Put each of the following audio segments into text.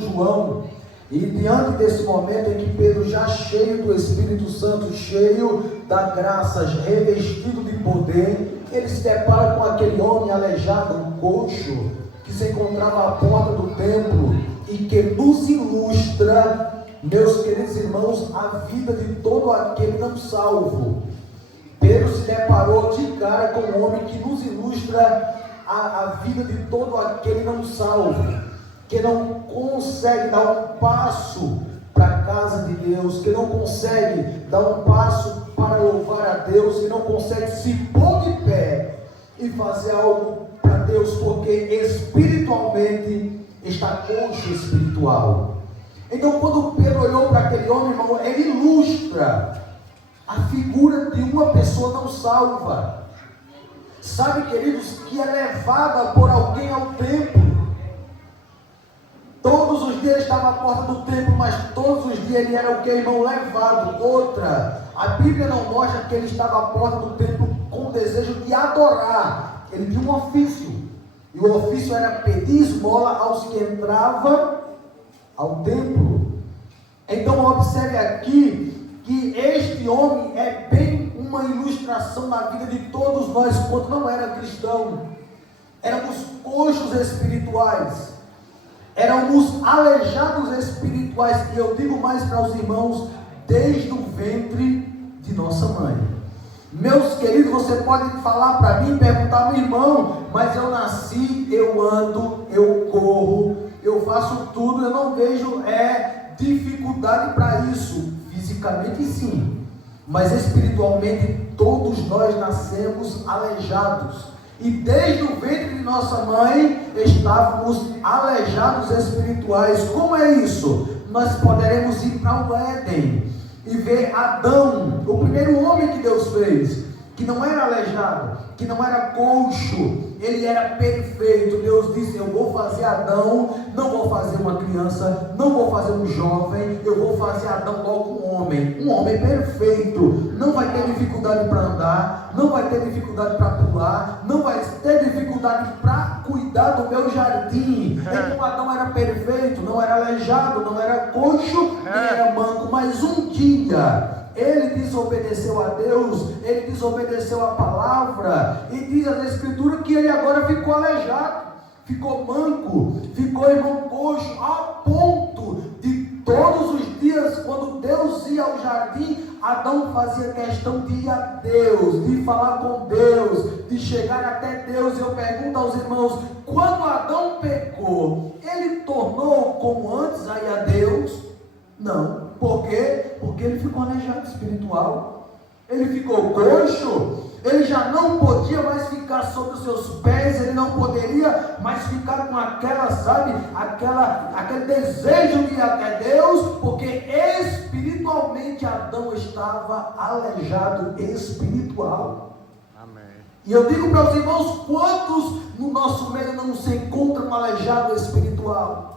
João. E diante desse momento em que Pedro, já cheio do Espírito Santo, cheio da graça, revestido de poder, ele se depara com aquele homem aleijado, um coxo, que se encontrava à porta do templo e que nos ilustra, meus queridos irmãos, a vida de todo aquele não salvo. Pedro se deparou de cara com um homem que nos ilustra a vida de todo aquele não salvo, que não consegue dar um passo para a casa de Deus, que não consegue dar um passo para louvar a Deus, que não consegue se pôr de pé e fazer algo para Deus, porque espiritualmente está coxo espiritual. Então, quando Pedro olhou para aquele homem, irmão, ele ilustra a figura de uma pessoa não salva. Sabe, queridos, que é levada por alguém ao templo. Todos os dias ele estava à porta do templo, mas todos os dias ele era o que, irmão? Levado. Outra, a Bíblia não mostra que ele estava à porta do templo com o desejo de adorar. Ele tinha um ofício, e o ofício era pedir esmola aos que entravam ao templo. Então observe aqui que este homem é bem uma ilustração na vida de todos nós quando não era cristão. Éramos coxos espirituais, éramos aleijados espirituais, e eu digo mais para os irmãos, desde o ventre de nossa mãe. Meus queridos, você pode falar para mim, perguntar, meu irmão, mas eu nasci, eu ando, eu corro, eu faço tudo, eu não vejo dificuldade para isso. Fisicamente sim, mas espiritualmente todos nós nascemos aleijados, e desde o ventre de nossa mãe estávamos aleijados espirituais. Como é isso? Nós poderemos ir para o Éden e ver Adão, o primeiro homem que Deus fez, que não era aleijado, que não era coxo, ele era perfeito. Deus disse, eu vou fazer Adão, não vou fazer uma criança, não vou fazer um jovem, eu vou fazer Adão logo um homem perfeito, não vai ter dificuldade para andar, não vai ter dificuldade para pular, não vai ter dificuldade para cuidar do meu jardim. Então Adão era perfeito, não era aleijado, não era coxo, nem era manco, mas um dia ele desobedeceu a Deus, ele desobedeceu a palavra, e diz a Escritura que ele agora ficou aleijado, ficou manco, ficou, irmão, coxo, a ponto de todos os dias, quando Deus ia ao jardim, Adão fazia questão de ir a Deus, de falar com Deus, de chegar até Deus. Eu pergunto aos irmãos, quando Adão pecou, ele tornou como antes a ir a Deus? Não. Por quê? Porque ele ficou aleijado espiritual, ele ficou coxo, ele já não podia mais ficar sobre os seus pés, ele não poderia mais ficar com aquela, sabe, aquele desejo de ir até Deus, porque espiritualmente Adão estava aleijado espiritual. Amém. E eu digo para os irmãos, quantos no nosso meio não se encontram aleijado espiritual?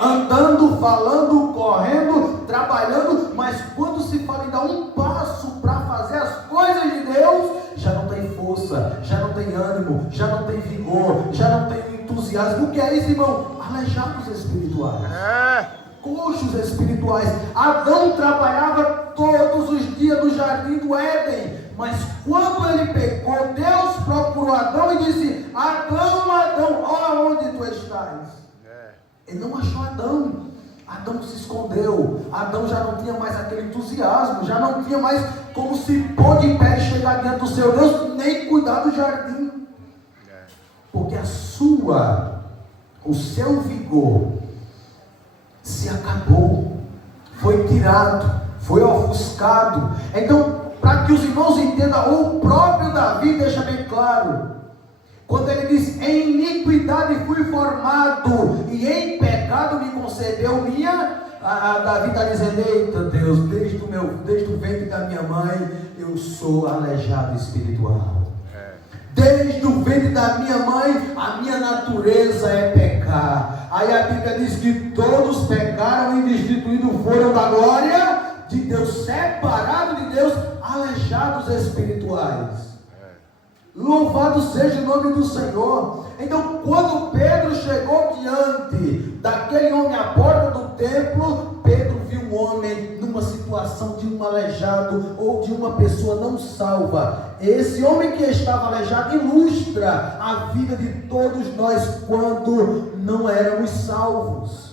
Andando, falando, correndo, trabalhando, mas quando se fala em dar um passo para fazer as coisas de Deus, já não tem força, já não tem ânimo, já não tem vigor, já não tem entusiasmo. O que é isso, irmão? Aleijados espirituais, coxos espirituais. Adão trabalhava todos os dias no jardim do Éden, mas quando ele pecou, Deus procurou Adão e disse, Adão, Adão, olha onde tu estás. Ele não achou Adão. Adão se escondeu. Adão já não tinha mais aquele entusiasmo, já não tinha mais como se pôr de pé e chegar diante do seu Deus, nem cuidar do jardim, porque o seu vigor se acabou, foi tirado, foi ofuscado. Então, para que os irmãos entendam, o próprio Davi deixa bem claro, quando ele diz, em iniquidade fui formado, e em pecado me concebeu minha... Davi está dizendo, eita Deus, desde o ventre da minha mãe, eu sou aleijado espiritual. Desde o ventre da minha mãe, a minha natureza é pecar. Aí a Bíblia diz que todos pecaram e destituídos foram da glória de Deus, separados de Deus, aleijados espirituais. Louvado seja o nome do Senhor. Então, quando Pedro chegou diante daquele homem à porta templo, Pedro viu um homem numa situação de um aleijado ou de uma pessoa não salva. Esse homem que estava aleijado ilustra a vida de todos nós quando não éramos salvos.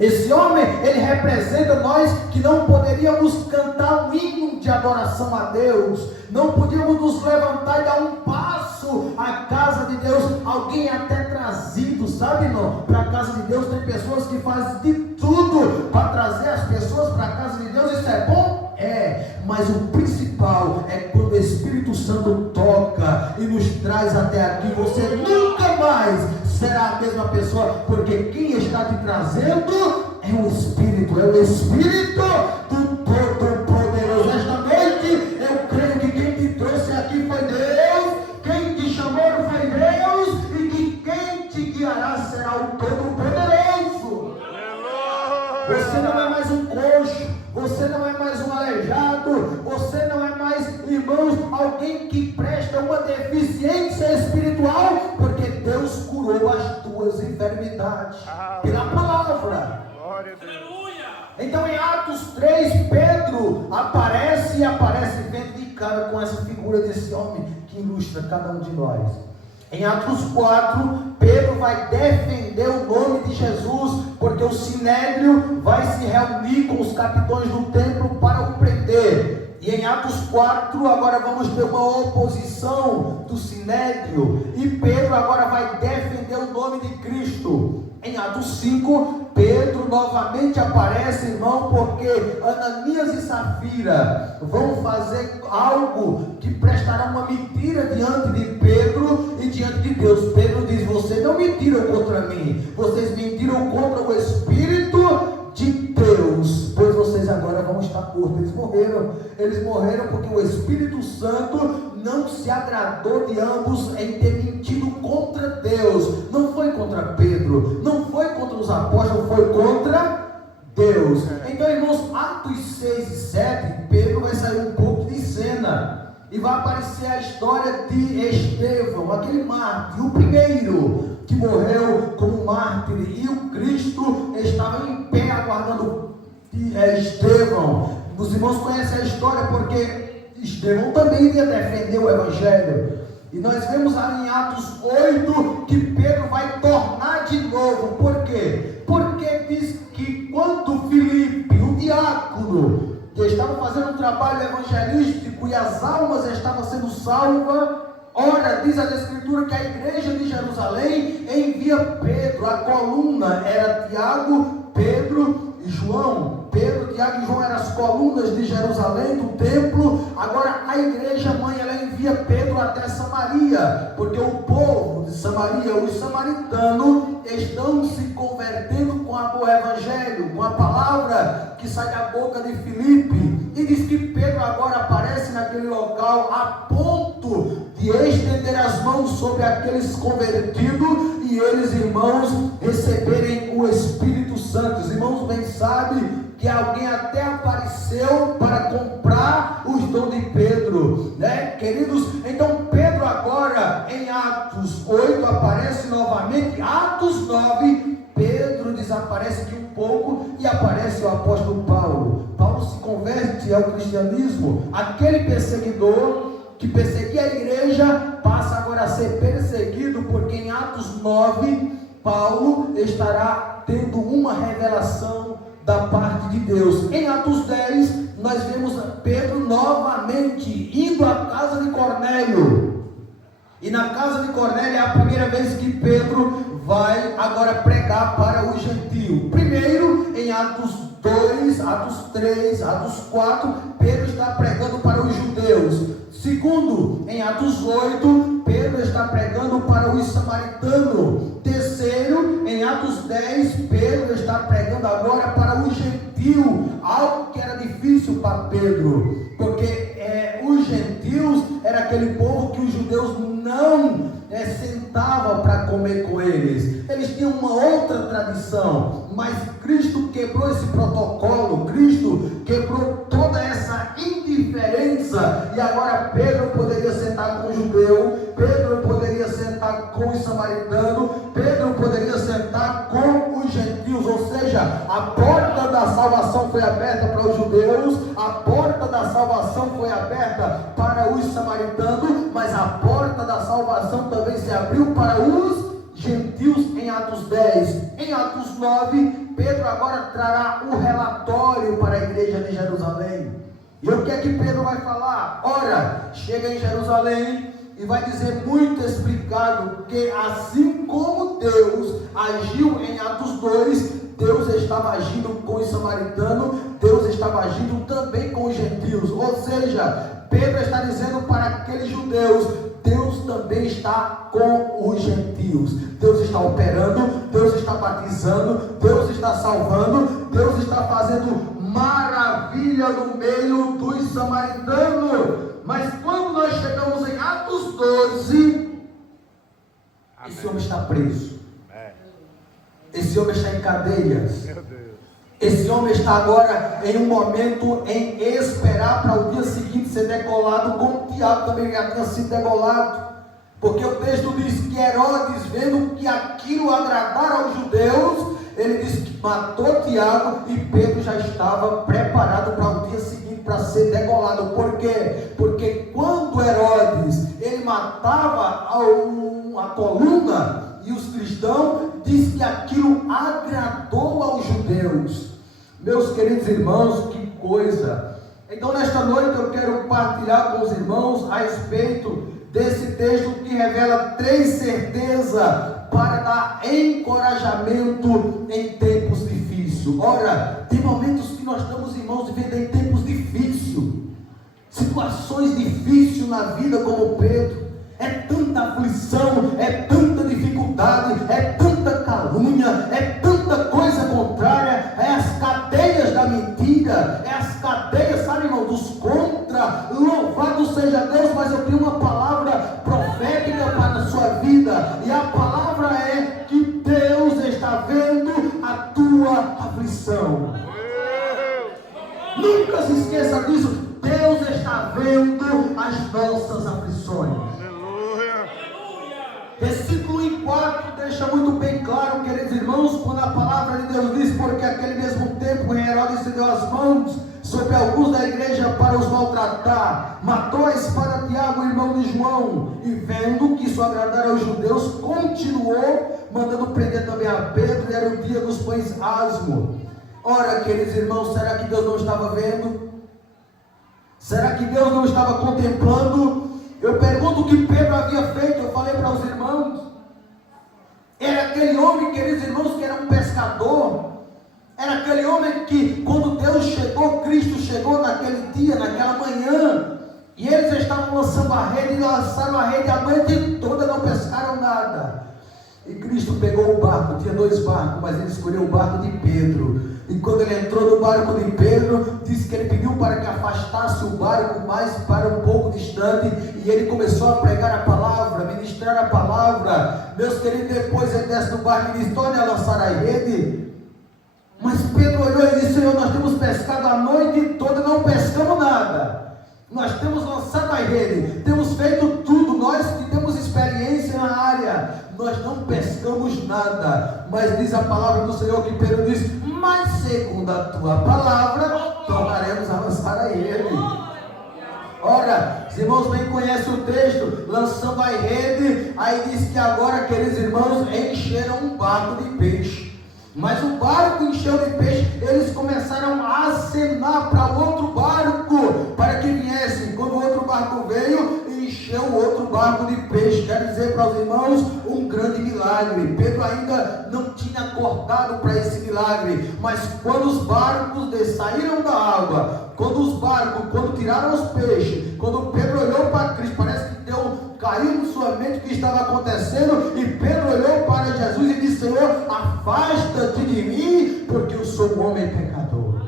Esse homem, ele representa nós que não poderíamos cantar um hino de adoração a Deus, não podíamos nos levantar e dar um passo à casa de Deus. Alguém até trazido, sabe, não? Para a casa de Deus, tem pessoas que fazem de tudo para trazer as pessoas para a casa de Deus. Isso é bom? É, mas o principal é quando o Espírito Santo toca e nos traz até aqui. Você nunca mais será a mesma pessoa, porque quem está te trazendo é o Espírito do Todo-Poderoso. Esta noite eu creio que quem te trouxe aqui foi Deus, quem te chamou foi Deus, e que quem te guiará será o Todo-Poderoso. Você não é mais um coxo, você não é mais um aleijado, você não é mais, irmãos, alguém que presta uma deficiência espiritual, porque Deus curou as tuas enfermidades pela palavra. Glória a Deus. Então em Atos 3, Pedro aparece vendo de cara com essa figura desse homem que ilustra cada um de nós. Em Atos 4, Pedro vai defender o nome de Jesus, porque o Sinédrio vai se reunir com os capitães do templo para o prender. E em Atos 4, agora vamos ter uma oposição do Sinédrio, e Pedro agora vai defender o nome de Cristo. Em Atos 5, Pedro novamente aparece, irmão, porque Ananias e Safira vão fazer algo que prestará uma mentira diante de Pedro e diante de Deus. Pedro diz: vocês não mentiram contra mim, vocês mentiram contra o Espírito de Deus, pois vocês agora vão estar mortos. Eles morreram porque o Espírito Santo não se agradou de ambos em ter mentido contra Deus. Não foi contra Pedro, não foi contra os apóstolos, foi contra Deus. Então, irmãos, Atos 6 e 7, Pedro vai sair um pouco de cena e vai aparecer a história de Estevão, aquele mártir, o primeiro que morreu como mártir, e o Cristo estava em pé aguardando Estevão. Os irmãos conhecem a história porque Estevão também ia defender o Evangelho. E nós vemos ali em Atos 8 que Pedro vai tornar de novo. Por quê? Porque diz que quando Filipe, o diácono, que estava fazendo um trabalho evangelístico e as almas estavam sendo salvas, ora, diz a Escritura que a igreja de Jerusalém envia Pedro. A coluna era Tiago, Pedro e João. Pedro, Tiago e João eram as colunas de Jerusalém, do templo. Agora a igreja mãe, ela envia Pedro até Samaria, porque o povo de Samaria, os samaritanos, estão se convertendo com o evangelho, com a palavra que sai da boca de Filipe. E diz que Pedro agora aparece naquele local a ponto de estender as mãos sobre aqueles convertidos e eles, irmãos, receberem o Espírito Santo. Os irmãos bem sabem que alguém até apareceu para comprar os dons de Pedro, né, queridos? Então Pedro agora em Atos 8 aparece novamente. Atos 9, Pedro desaparece aqui um pouco e aparece o apóstolo Paulo. Paulo se converte ao cristianismo. Aquele perseguidor que perseguia a igreja passa agora a ser perseguido, porque em Atos 9 Paulo estará tendo uma revelação da parte de Deus. Em Atos 10 nós vemos Pedro novamente indo à casa de Cornélio, e na casa de Cornélio é a primeira vez que Pedro vai agora pregar para os gentios. Primeiro em Atos 2, Atos 3, Atos 4, Pedro está pregando para os judeus. Segundo, em Atos 8, Pedro está pregando para os samaritanos. Terceiro, em Atos 10, Pedro está pregando agora para os gentios, algo que era difícil para Pedro, porque os gentios era aquele povo que os judeus não sentavam para comer com eles. Eles tinham uma outra tradição, mas Cristo quebrou esse protocolo, Cristo quebrou toda essa indiferença, e agora Pedro poderia sentar com o judeu, Pedro poderia sentar com os samaritanos, Pedro poderia sentar com os gentios, ou ou seja, a porta da salvação foi aberta para os judeus, a porta da salvação foi aberta para os samaritanos, mas a porta da salvação também se abriu para os gentios em Atos 10. Em Atos 9, Pedro agora trará o relatório para a igreja de Jerusalém. E o que é que Pedro vai falar? Ora, chega em Jerusalém e vai dizer muito explicado que assim como Deus agiu em Atos 2, Deus estava agindo com os samaritanos, Deus estava agindo também com os gentios. Ou seja, Pedro está dizendo para aqueles judeus, Deus também está com os gentios. Deus está operando, Deus está batizando, Deus está salvando, Deus está fazendo maravilha no meio dos samaritanos. Mas quando nós chegamos em Atos 12, amém, esse homem está preso. Amém. Esse homem está em cadeias. Meu Deus. Esse homem está agora em um momento em esperar para o dia seguinte ser degolado, como Tiago também já tinha sido degolado. Porque o texto diz que Herodes, vendo que aquilo agradara aos judeus, ele diz que matou Tiago e Pedro já estava preparado para o dia seguinte para ser degolado. Por quê? Porque quando Herodes ele matava a coluna e os cristãos, diz que aquilo agradou aos judeus. Meus queridos irmãos, que coisa! Então nesta noite eu quero partilhar com os irmãos a respeito desse texto que revela 3 certezas para dar encorajamento em tempos difíceis. Ora, tem momentos que nós estamos, irmãos, vivendo em tempos difíceis, situações difíceis na vida, como Pedro. É tanta aflição, é tanta dificuldade, é tanta calúnia, é tanta coisa contrária, é as cadeias da mentira, é as cadeias, sabe, irmão, dos contra. Louvado seja Deus, mas eu tenho uma palavra profética para a sua vida, e a palavra é que Deus está vendo a tua aflição. Nunca se esqueça disso. Deus está vendo as nossas aflições. Versículo 4 deixa muito bem claro, queridos irmãos, quando a palavra de Deus diz: porque aquele mesmo tempo Herodes se deu as mãos sobre alguns da igreja para os maltratar, matou a espada Tiago, irmão de João, e vendo que isso agradara aos judeus, continuou mandando prender também a Pedro, e era o dia dos pães asmos. Ora, queridos irmãos, será que Deus não estava vendo? Será que Deus não estava contemplando? Eu pergunto o que Pedro havia feito. Eu falei para os irmãos, era aquele homem, queridos irmãos, que era um pescador. Era aquele homem que, quando Deus chegou, Cristo chegou naquele dia, naquela manhã, e eles estavam lançando a rede, e lançaram a rede a noite toda, não pescaram nada. E Cristo pegou o barco, tinha 2 barcos, mas ele escolheu o barco de Pedro. E quando ele entrou no barco de Pedro, disse que ele pediu para que afastasse o barco mais para um pouco distante, e ele começou a pregar a palavra, ministrar a palavra. Meus queridos, depois ele desce do barco e diz: torne a lançar a rede. Mas Pedro olhou e disse: Senhor, nós temos pescado a noite toda, não pescamos nada. Nós temos lançado a rede, temos feito tudo, nós que temos experiência na área, nós não pescamos nada. Mas diz a palavra do Senhor que Pedro diz: mas segundo a tua palavra, tornaremos a lançar a rede. Ora, os irmãos bem conhecem o texto, lançando a rede, aí diz que agora, queridos irmãos, encheram um barco de peixe. Mas o barco encheu de peixe, eles começaram a acenar para o outro barco, para que viessem. Quando o outro barco veio, encheu o outro barco de peixe. Quer dizer para os irmãos, um grande milagre. Pedro ainda não tinha acordado para esse milagre, mas quando os barcos saíram da água, quando tiraram os peixes, quando Pedro olhou para Cristo, parece que caiu em sua mente o que estava acontecendo, e Pedro olhou para Jesus e disse: Senhor, afasta-te de mim, porque eu sou um homem pecador.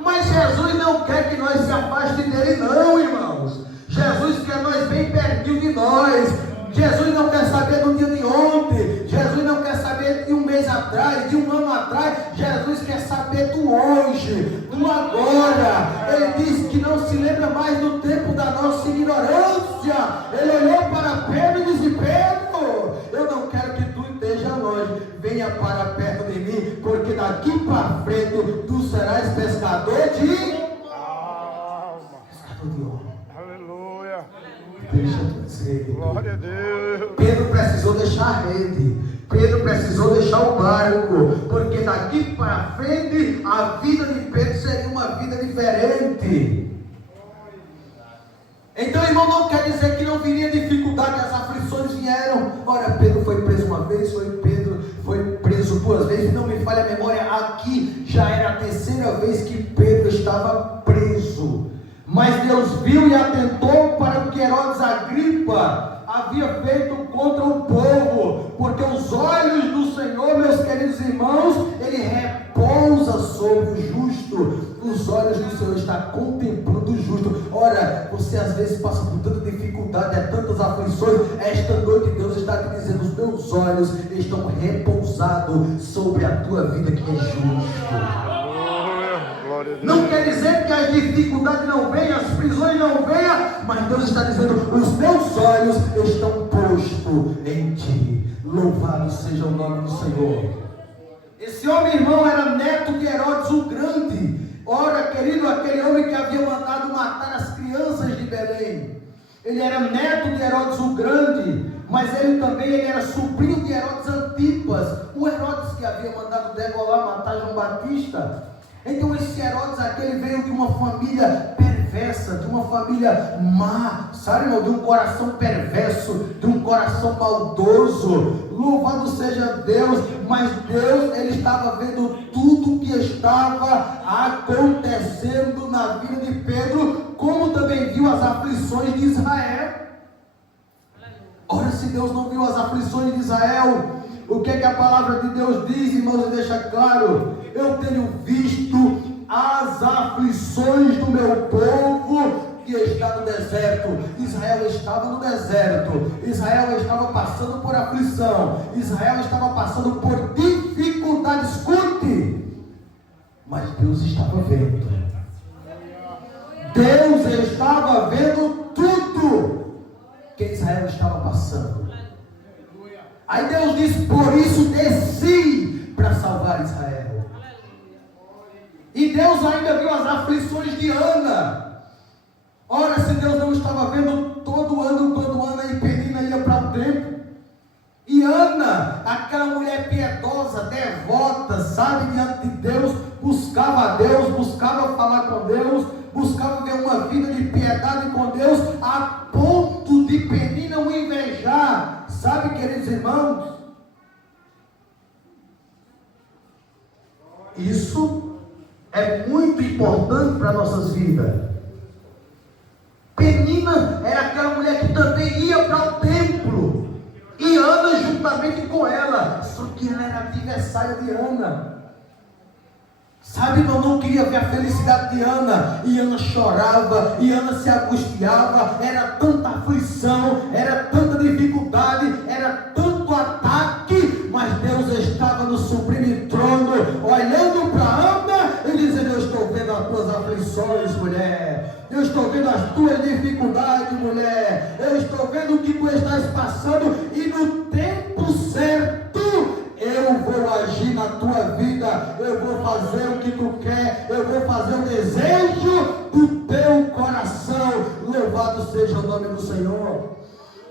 Mas Jesus não quer que nós se afaste dele, não, irmãos. Jesus quer nós bem pertinho de nós. Jesus não quer saber do dia de ontem. Jesus não quer saber de um mês atrás, de um ano atrás. Jesus quer saber do hoje, do agora. Ele diz que não se lembra mais do tempo da nossa ignorância. Ele olhou para Pedro e disse: Pedro, eu não quero que tu esteja longe. Vem venha para perto de mim, porque daqui para frente tu serás pescador de homem. Aleluia. Deixa eu dizer. Glória a Deus. Pedro precisou deixar a rede. Pedro precisou deixar o barco, porque daqui para frente a vida de Pedro seria uma vida diferente. Então, irmão, não quer dizer que não viria dificuldade, as aflições vieram. Ora, Pedro foi preso uma vez, Pedro foi preso 2 vezes, não me falha a memória, aqui já era a 3ª vez que Pedro estava preso. Mas Deus viu e atentou para o que Herodes Agripa havia feito contra o povo, porque os olhos do Senhor, meus queridos irmãos, ele repousa sobre o justo. Os olhos do Senhor estão contemplando o justo. Ora, você às vezes passa por tanta dificuldade, tantas aflições. Esta noite Deus está te dizendo: os meus olhos estão repousados sobre a tua vida, que é justo. Não quer dizer que as dificuldades não venham, as prisões não venham, mas Deus está dizendo: os meus olhos estão postos em ti. Louvado seja o nome do Senhor. Esse homem, irmão, era neto de Herodes o Grande. Ora, querido, aquele homem que havia mandado matar as crianças de Belém. Ele era neto de Herodes o Grande, mas ele era sobrinho de Herodes Antipas, o Herodes que havia mandado degolar, matar João Batista. Então esse Herodes aquele veio de uma família perversa, de uma família má, sabe, irmão? De um coração perverso, de um coração maldoso. Louvado seja Deus, mas Deus, ele estava vendo tudo que estava acontecendo na vida de Pedro, como também viu as aflições de Israel. Ora, se Deus não viu as aflições de Israel, o que é que a palavra de Deus diz, irmãos, e deixa claro? Eu tenho visto as aflições do meu povo que está no deserto. Israel estava no deserto. Israel estava passando por aflição. Israel estava passando por dificuldade. Escute! Mas Deus estava vendo. Deus estava vendo tudo que Israel estava passando. Aí Deus diz: por isso desci para salvar Israel. E Deus ainda viu as aflições de Ana. Ora, se Deus não estava vendo todo ano, quando Ana e Penina iam para o templo, e Ana, aquela mulher piedosa, devota, sabe, diante de Deus, buscava a Deus, buscava falar com Deus, buscava ver uma vida de piedade com Deus, a ponto de Penina o invejar. Sabe, queridos irmãos, isso é muito importante para nossas vidas. Penina era aquela mulher que também ia para o templo, e Ana juntamente com ela, só que ela era adversária de Ana. Sabe, eu não queria ver a felicidade de Ana, e Ana chorava, e Ana se angustiava, era tanta aflição, era tanta dificuldade, era tanto ataque, mas Deus estava no sublime trono, olhando para Ana e dizendo: eu estou vendo as tuas aflições, mulher, eu estou vendo as tuas dificuldades, mulher, eu estou vendo o que tu estás passando, e no tempo certo eu vou agir na tua vida, eu vou fazer o que tu quer, eu vou fazer o desejo do teu coração. Louvado seja o nome do Senhor.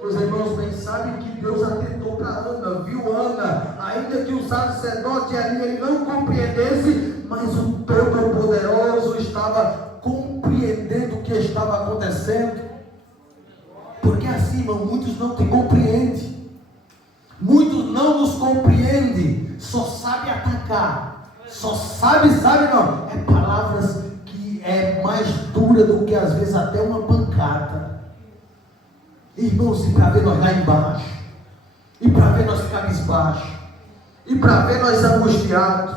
Os irmãos bem sabem que Deus atentou para Ana, viu Ana, ainda que o sacerdote ali ele não compreendesse, mas o Todo-Poderoso estava compreendendo o que estava acontecendo. Porque assim, irmão, muitos não te compreendem. Muitos não nos compreendem, só sabe atacar, só sabe não, é palavras que é mais dura do que às vezes até uma pancada. Irmãos, e para ver nós lá embaixo, e para ver nós cabisbaixo, e para ver nós angustiados,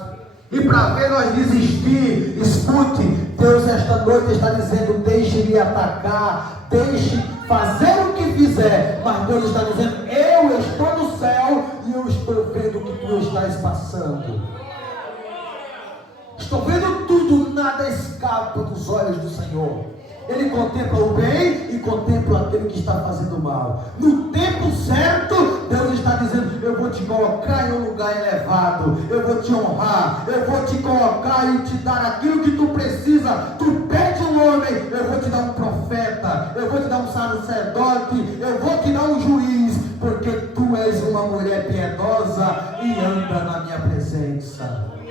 e para ver nós desistir. Escute, Deus esta noite está dizendo: deixe-me atacar, deixe fazer o que fizer, mas Deus está dizendo: eu estou no céu e eu estou vendo o que tu estás passando. Estou vendo tudo, nada escapa dos olhos do Senhor. Ele contempla o bem e contempla aquele que está fazendo mal. No tempo certo, Deus está dizendo: eu vou te colocar em um lugar elevado, eu vou te honrar, eu vou te colocar e te dar aquilo que tu precisa. Tu pede um homem, eu vou te dar um profeta, eu vou te dar um sacerdote, eu vou te dar um juiz, porque tu és uma mulher piedosa e anda na minha presença.